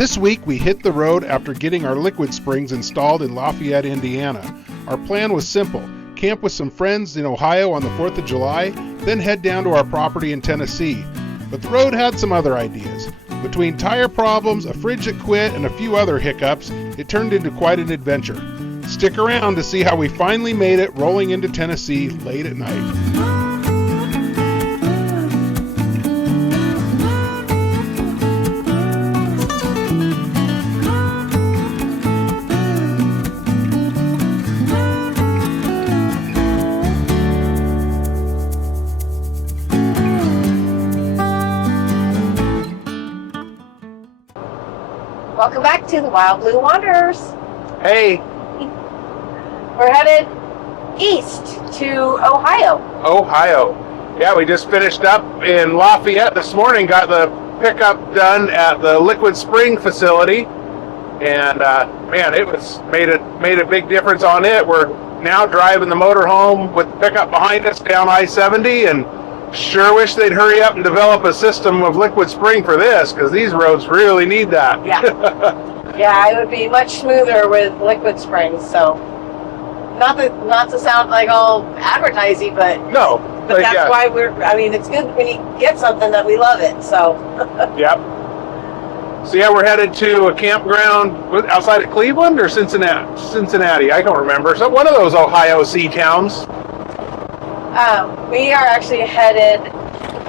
This week we hit the road after getting our liquid springs installed in Lafayette, Indiana. Our plan was simple: camp with some friends in Ohio on the 4th of July, then head down to our property in Tennessee. But the road had some other ideas. Between tire problems, a fridge that quit, and a few other hiccups, it turned into quite an adventure. Stick around to see how we finally made it rolling into Tennessee late at night. Welcome back to the Wild Blue Wanderers. Hey! We're headed east to Ohio. Yeah, we just finished up in Lafayette this morning, got the pickup done at the liquid spring facility, and man, it was made a big difference on it. We're now driving the motor home with the pickup behind us down I-70, and sure wish they'd hurry up and develop a system of liquid spring for this, because these roads really need that. Yeah, it would be much smoother with liquid springs. So, not to sound like all advertising, but no, but that's why it's good when you get something that we love it. So. Yep. So yeah, we're headed to a campground outside of Cleveland or Cincinnati. I don't remember. So one of those Ohio sea towns. We are actually headed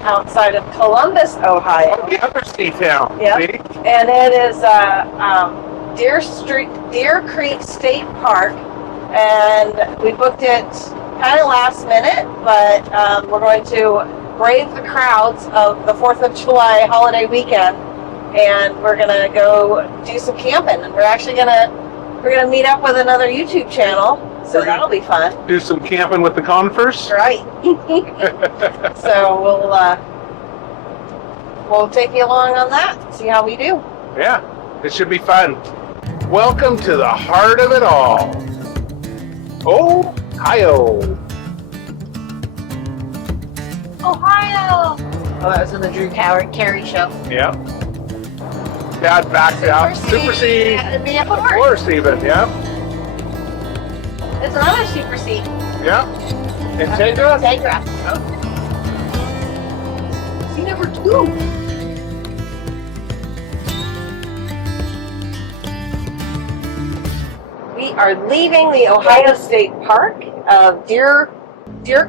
outside of Columbus, Ohio. Oh, the other sea town. Yeah. And it is Deer Creek State Park, and we booked it kind of last minute, but we're going to brave the crowds of the 4th of July holiday weekend, and we're gonna go do some camping. And we're gonna meet up with another YouTube channel. So that'll be fun. Do some camping with the conifers. Right. So we'll take you along on that, see how we do. Yeah, it should be fun. Welcome to the heart of it all, Ohio. Ohio. Oh, that was in the Drew Carey show. Yeah. Dad backed out. Super C. Of course, even. Yeah. There's another Super C. Yeah. Integra? Integra. Oh. See number 2. We are leaving the Ohio State Park of Deer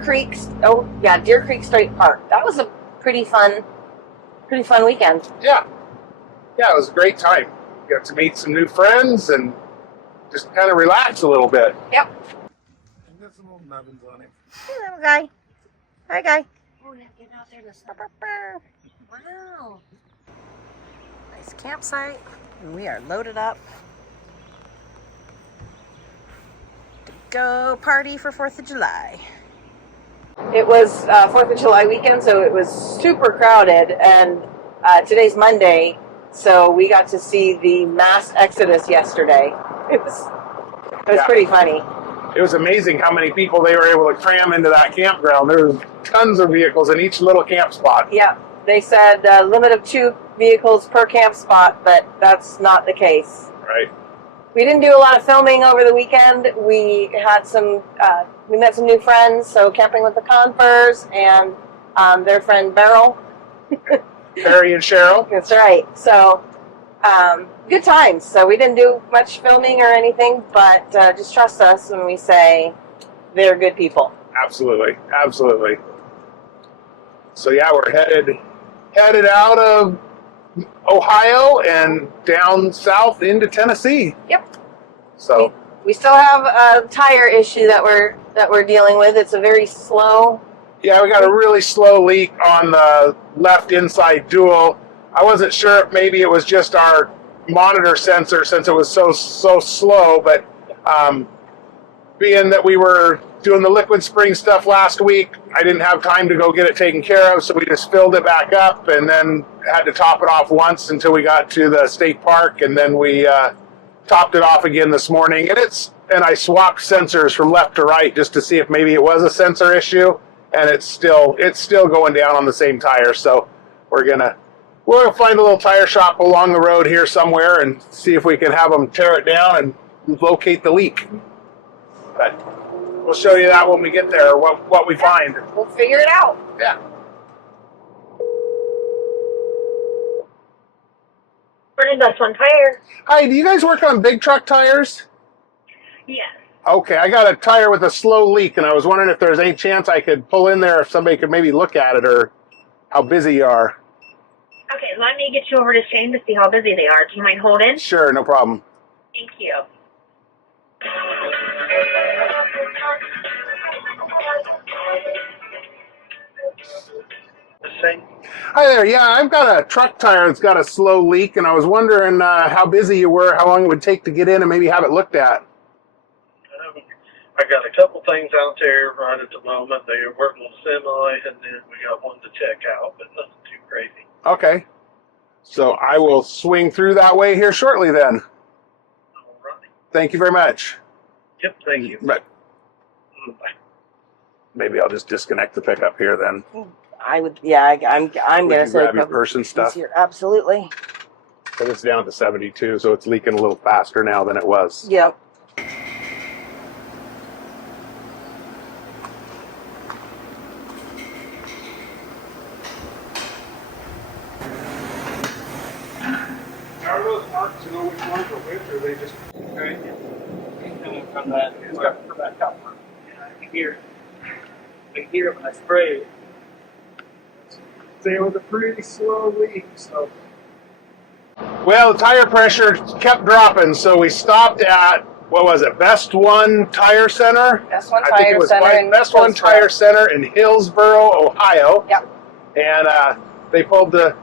Creek. Oh yeah, Deer Creek State Park. That was a pretty fun weekend. Yeah. Yeah, it was a great time. Got to meet some new friends and just kind of relax a little bit. Yep. And there's some little nubbins on it. Hey, little guy. Hi, guy. Oh, yeah, get out there to stop. Wow. Nice campsite. And we are loaded up to go party for 4th of July. It was 4th of July weekend, so it was super crowded. And today's Monday, so we got to see the mass exodus yesterday. It was pretty funny. It was amazing how many people they were able to cram into that campground. There was tons of vehicles in each little camp spot. Yeah, they said limit of 2 vehicles per camp spot, but that's not the case. Right. We didn't do a lot of filming over the weekend. We had we met some new friends, so camping with the Confers and their friend Beryl. Harry and Cheryl. That's right. So, good times. So we didn't do much filming or anything, but just trust us when we say they're good people. Absolutely. So yeah, we're headed out of Ohio and down south into Tennessee. Yep. So we still have a tire issue that we're dealing with. It's a very slow. Yeah, we got a really slow leak on the left inside dual. I wasn't sure if maybe it was just our monitor sensor since it was so slow, but being that we were doing the liquid spring stuff last week, I didn't have time to go get it taken care of, so we just filled it back up and then had to top it off once until we got to the state park, and then we topped it off again this morning. And I swapped sensors from left to right just to see if maybe it was a sensor issue, and it's still going down on the same tire, so we're gonna We'll find a little tire shop along the road here somewhere and see if we can have them tear it down and locate the leak. But we'll show you that when we get there, what we find. We'll figure it out. Yeah. Morning, Best One Tire. Hi, do you guys work on big truck tires? Yes. Okay, I got a tire with a slow leak, and I was wondering if there's any chance I could pull in there if somebody could maybe look at it, or how busy you are. Okay, let me get you over to Shane to see how busy they are. Do you mind holding? Sure, no problem. Thank you. Hi there, yeah, I've got a truck tire that's got a slow leak, and I was wondering how busy you were, how long it would take to get in and maybe have it looked at. I got a couple things out there right at the moment. They are working on semi, and then we got one to check out, but nothing too crazy. Okay. So I will swing through that way here shortly then. All right. Thank you very much. Yep, thank you. But Bye. maybe I'll just disconnect the pickup here then. I would, yeah, I'm We gonna can say grab your purse and stuff. easier. Absolutely. But it's down to 72, so it's leaking a little faster now than it was. Yep. Are those marks, you know which ones are which, or they just... Okay. From that, from that top one. Yeah, I can hear it when I spray it. It was a pretty slow leak, so... Well, the tire pressure kept dropping, so we stopped at, what was it, Best One Tire Center? Best One I think it Tire was Center in Best One Hillsboro. Tire Center in Hillsboro, Ohio. Yep. And they pulled the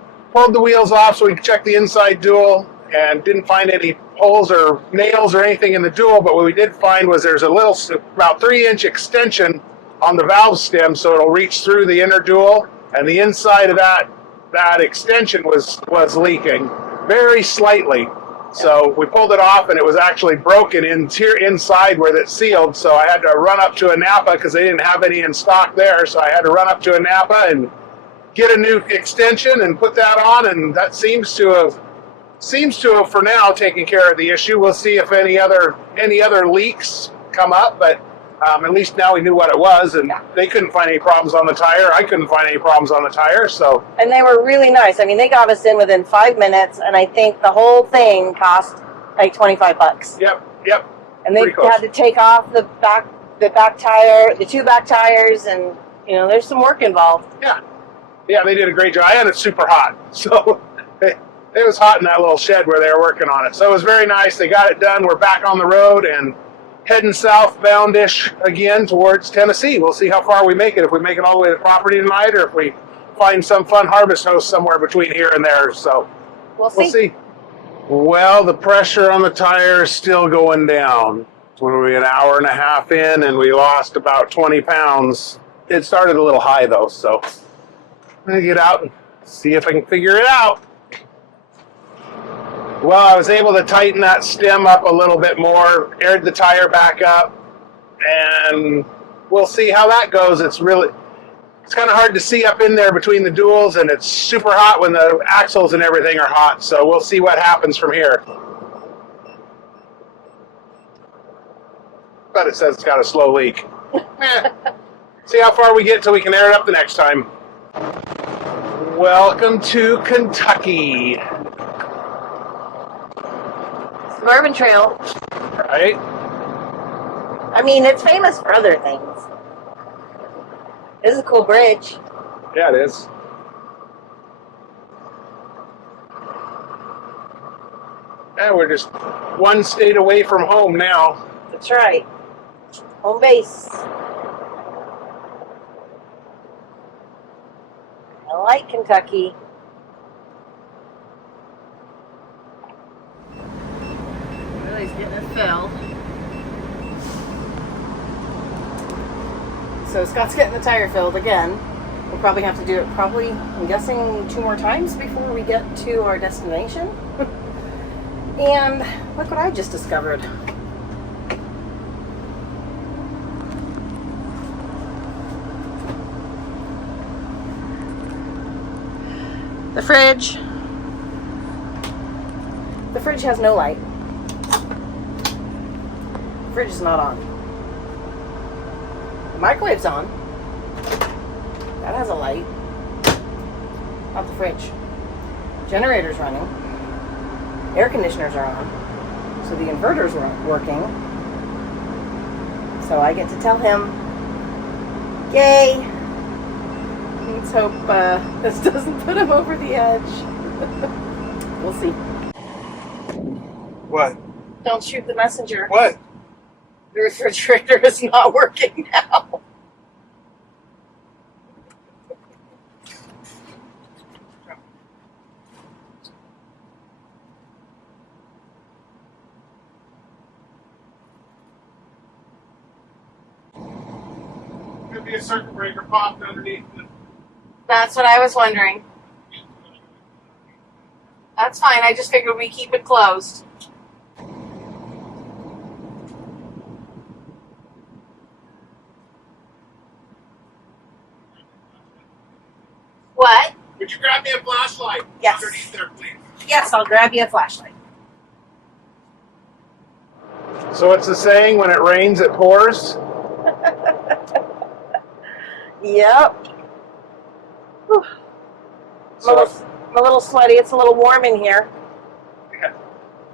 wheels off so we could check the inside dual, and didn't find any holes or nails or anything in the dual, but what we did find was there's a little, about 3-inch extension on the valve stem, so it'll reach through the inner dual, and the inside of that extension was leaking very slightly. So we pulled it off, and it was actually broken inside where it's sealed. So I had to run up to a Napa because they didn't have any in stock there. So I had to run up to a Napa and get a new extension and put that on, and that seems to have for now taken care of the issue. We'll see if any other leaks come up, but at least now we knew what it was, and they couldn't find any problems on the tire. I couldn't find any problems on the tire, so. And they were really nice. I mean, they got us in within 5 minutes, and I think the whole thing cost like $25. Yep. And they Pretty close. had to take off the back tire, the 2 back tires, and you know, there's some work involved. Yeah, they did a great job, and it's super hot, so it was hot in that little shed where they were working on it. So it was very nice. They got it done. We're back on the road and heading southbound-ish again towards Tennessee. We'll see how far we make it, if we make it all the way to the property tonight, or if we find some fun harvest host somewhere between here and there. So We'll we'll see. Well, the pressure on the tire is still going down. When we were an hour and a half in and we lost about 20 pounds. It started a little high though, so I'm gonna get out and see if I can figure it out. Well, I was able to tighten that stem up a little bit more, aired the tire back up, and we'll see how that goes. It's kind of hard to see up in there between the duals, and it's super hot when the axles and everything are hot, so we'll see what happens from here. But it says it's got a slow leak. See how far we get till we can air it up the next time. Welcome to Kentucky. Suburban Trail. Right? I mean, it's famous for other things. This is a cool bridge. Yeah, it is. Yeah, we're just one state away from home now. That's right. Home base. I like Kentucky. Well, he's getting it filled. So Scott's getting the tire filled again. We'll probably have to do it I'm guessing 2 more times before we get to our destination. And look what I just discovered. The fridge The fridge has no light. The fridge is not on. The microwave's on. That has a light. Not the fridge. Generator's running. Air conditioners are on. So the inverter's working. So I get to tell him, yay! Let's hope this doesn't put him over the edge. We'll see. What? Don't shoot the messenger. What? The refrigerator is not working now. Could be a circuit breaker popped underneath the... That's what I was wondering. That's fine. I just figured we keep it closed. What? Would you grab me a flashlight? Yes. Underneath there, please. Yes, I'll grab you a flashlight. So it's the saying, when it rains, it pours? Yep. Whew. So, I'm a little sweaty. It's a little warm in here. yeah.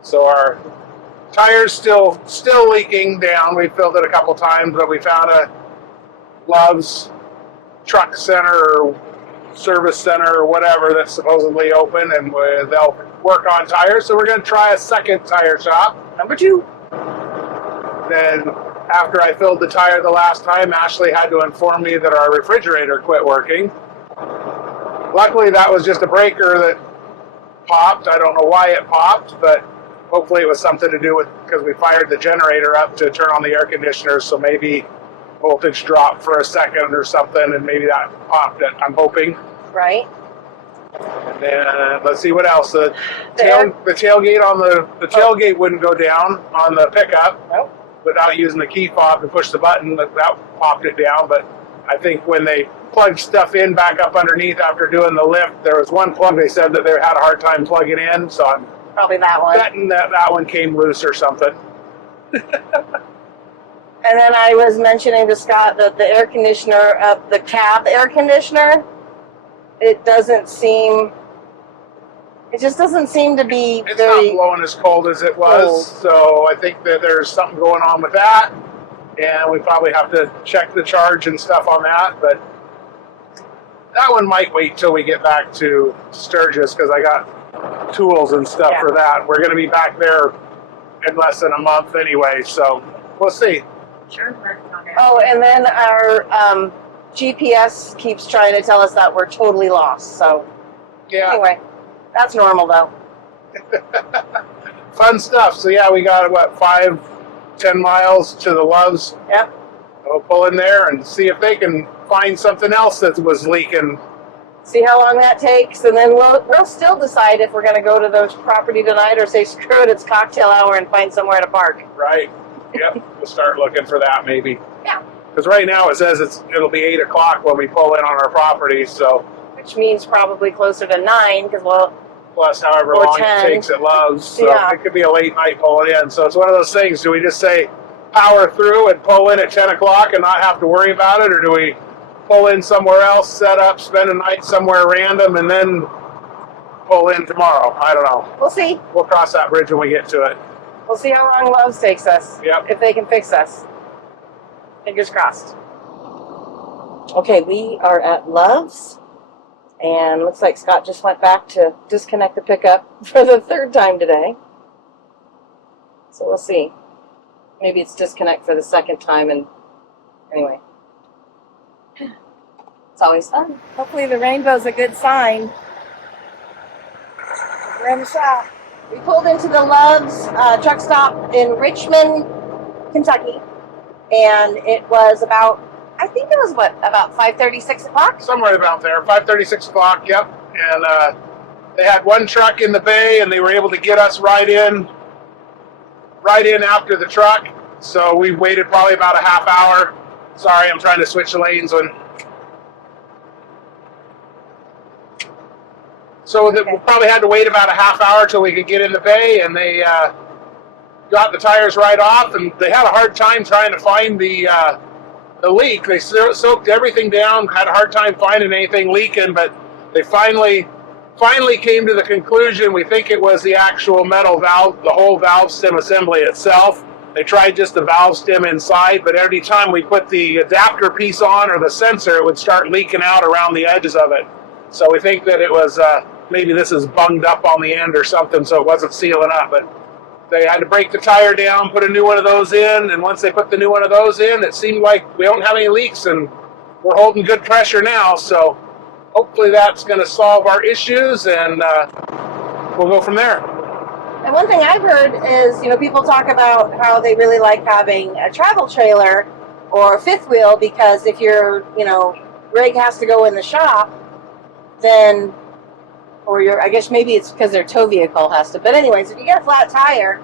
So our tire's still leaking down. We filled it a couple times, but we found a Love's truck center or service center or whatever that's supposedly open, and they'll work on tires. So we're going to try a second tire shop. Number 2. Then after I filled the tire the last time, Ashley had to inform me that our refrigerator quit working. Luckily, that was just a breaker that popped. I don't know why it popped, but hopefully it was something to do with, because we fired the generator up to turn on the air conditioner, so maybe voltage dropped for a second or something, and maybe that popped it, I'm hoping. Right. And then let's see what else. The tailgate on the tailgate wouldn't go down on the pickup. Nope. Without using the key fob to push the button, that popped it down. But I think when they plugged stuff in back up underneath after doing the lift, there was one plug they said that they had a hard time plugging in, so I'm Probably that one. betting that one came loose or something. And then I was mentioning to Scott that the air conditioner of the cab air conditioner, it just doesn't seem to be It's very... not blowing as cold as it was, cold. so I think that there's something going on with that, and we probably have to check the charge and stuff on that, but that one might wait till we get back to Sturgis, because I got tools and stuff for that. We're going to be back there in less than a month anyway, so we'll see. Sure, working on it. Oh, and then our GPS keeps trying to tell us that we're totally lost, so Yeah. anyway, that's normal though. Fun stuff. So yeah, we got 5-10 miles to the Love's. Yep. We'll pull in there and see if they can find something else that was leaking. See how long that takes, and then we'll still decide if we're going to go to the property tonight or say screw it, it's cocktail hour and find somewhere to park. Right. Yep. We'll start looking for that maybe. Yeah. Because right now it says it'll be 8 o'clock when we pull in on our property. So Which means probably closer to 9, because plus however Or long 10. it takes at Love's. So Yeah. it could be a late night pulling in. So it's one of those things. Do we just say power through and pull in at 10 o'clock and not have to worry about it? Or do we pull in somewhere else, set up, spend a night somewhere random, and then pull in tomorrow? I don't know. we'll see. We'll cross that bridge when we get to it. We'll see how long Love's takes us. Yep. If they can fix us. Fingers crossed. Okay, we are at Love's. And looks like Scott just went back to disconnect the pickup for the 3rd time today. So we'll see. Maybe it's disconnect for the 2nd time, and anyway. It's always fun. Hopefully the rainbow's a good sign. We're in the shop. We pulled into the Love's truck stop in Richmond, Kentucky. And it was about 5:30, 6 o'clock? Somewhere about there, 5:30, 6 o'clock, yep. And they had one truck in the bay, and they were able to get us right in after the truck. So we waited probably about a half hour. Sorry, I'm trying to switch lanes. So Okay. we probably had to wait about a half hour till we could get in the bay, and they got the tires right off, and they had a hard time trying to find the leak. They soaked everything down, had a hard time finding anything leaking, but they finally came to the conclusion. We think it was the actual metal valve, the whole valve stem assembly itself. They tried just the valve stem inside, but every time we put the adapter piece on or the sensor, it would start leaking out around the edges of it. So we think that it was maybe this is bunged up on the end or something, so it wasn't sealing up. But they had to break the tire down, put a new one of those in, and once they put the new one of those in, it seemed like we don't have any leaks, and we're holding good pressure now. So hopefully that's going to solve our issues, and we'll go from there. And one thing I've heard is, people talk about how they really like having a travel trailer or a fifth wheel, because if your, rig has to go in the shop, then, I guess maybe it's because their tow vehicle has to. But anyways, if you get a flat tire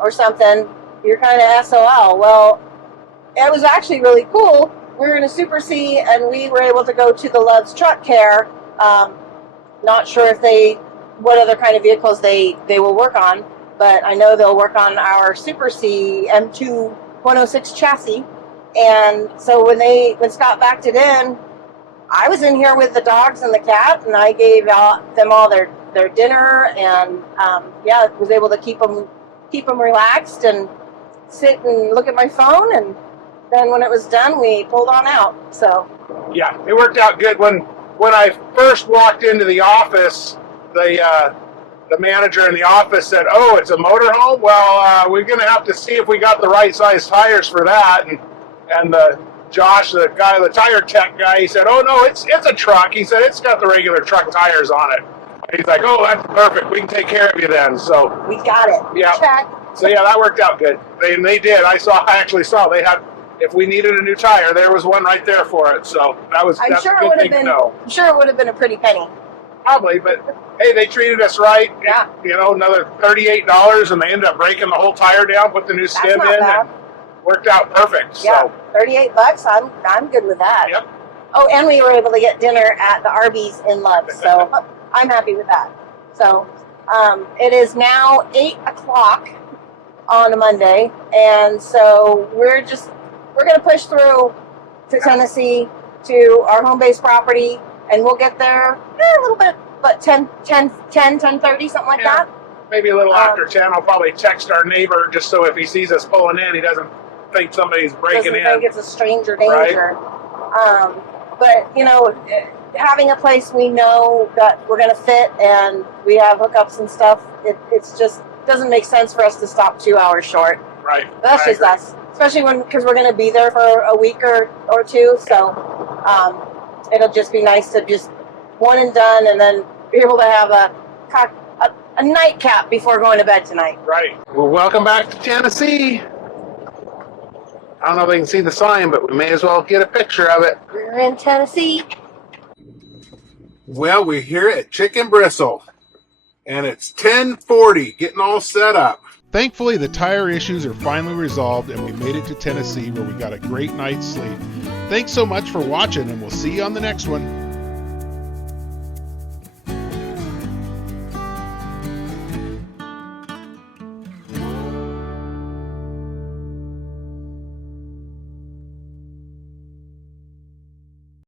or something, you're kind of SOL. Well, it was actually really cool. We were in a Super C, and we were able to go to the Love's Truck Care. Not sure what other kind of vehicles they will work on, but I know they'll work on our Super C M2 106 chassis. And so when Scott backed it in, I was in here with the dogs and the cat, and I gave them all their dinner, and was able to keep them relaxed and sit and look at my phone. And then when it was done, we pulled on out. So yeah, it worked out good. When I first walked into the office, the manager in the office said, "Oh, it's a motorhome? Well, we're going to have to see if we got the right size tires for that." And Josh, the guy, the tire tech guy, he said, "Oh no, it's a truck." He said, "It's got the regular truck tires on it." And he's like, "Oh, that's perfect. We can take care of you then." So we got it. Yeah. Check. So yeah, that worked out good. They did. I actually saw they had. If we needed a new tire, there was one right there for it. So that's I'm sure a good thing to know. I'm sure it would have been a pretty penny. Probably, but hey, they treated us right. Yeah. Another $38, and they ended up breaking the whole tire down, put the new stem not in, bad. and worked out perfect. Yeah, So $38. I'm good with that. Yep. Oh, and we were able to get dinner at the RVs in Love, so I'm happy with that. So it is now 8:00 on a Monday, and so we're going to push through to Tennessee to our home base property, and we'll get there a little bit, but 10:30, something like that. maybe a little after 10. I'll probably text our neighbor just so if he sees us pulling in, he doesn't think somebody's breaking in. Doesn't think it's a stranger danger. Right. But, having a place we know that we're going to fit and we have hookups and stuff, it's just doesn't make sense for us to stop 2 hours short. Right. That's just us. Especially because we're going to be there for a week or two. So it'll just be nice to just one and done, and then be able to have a nightcap before going to bed tonight. Right. Well, welcome back to Tennessee. I don't know if they can see the sign, but we may as well get a picture of it. We're in Tennessee. Well, we're here at Chicken Bristle, and it's 10:40, getting all set up. Thankfully, the tire issues are finally resolved, and we made it to Tennessee, where we got a great night's sleep. Thanks so much for watching, and we'll see you on the next one.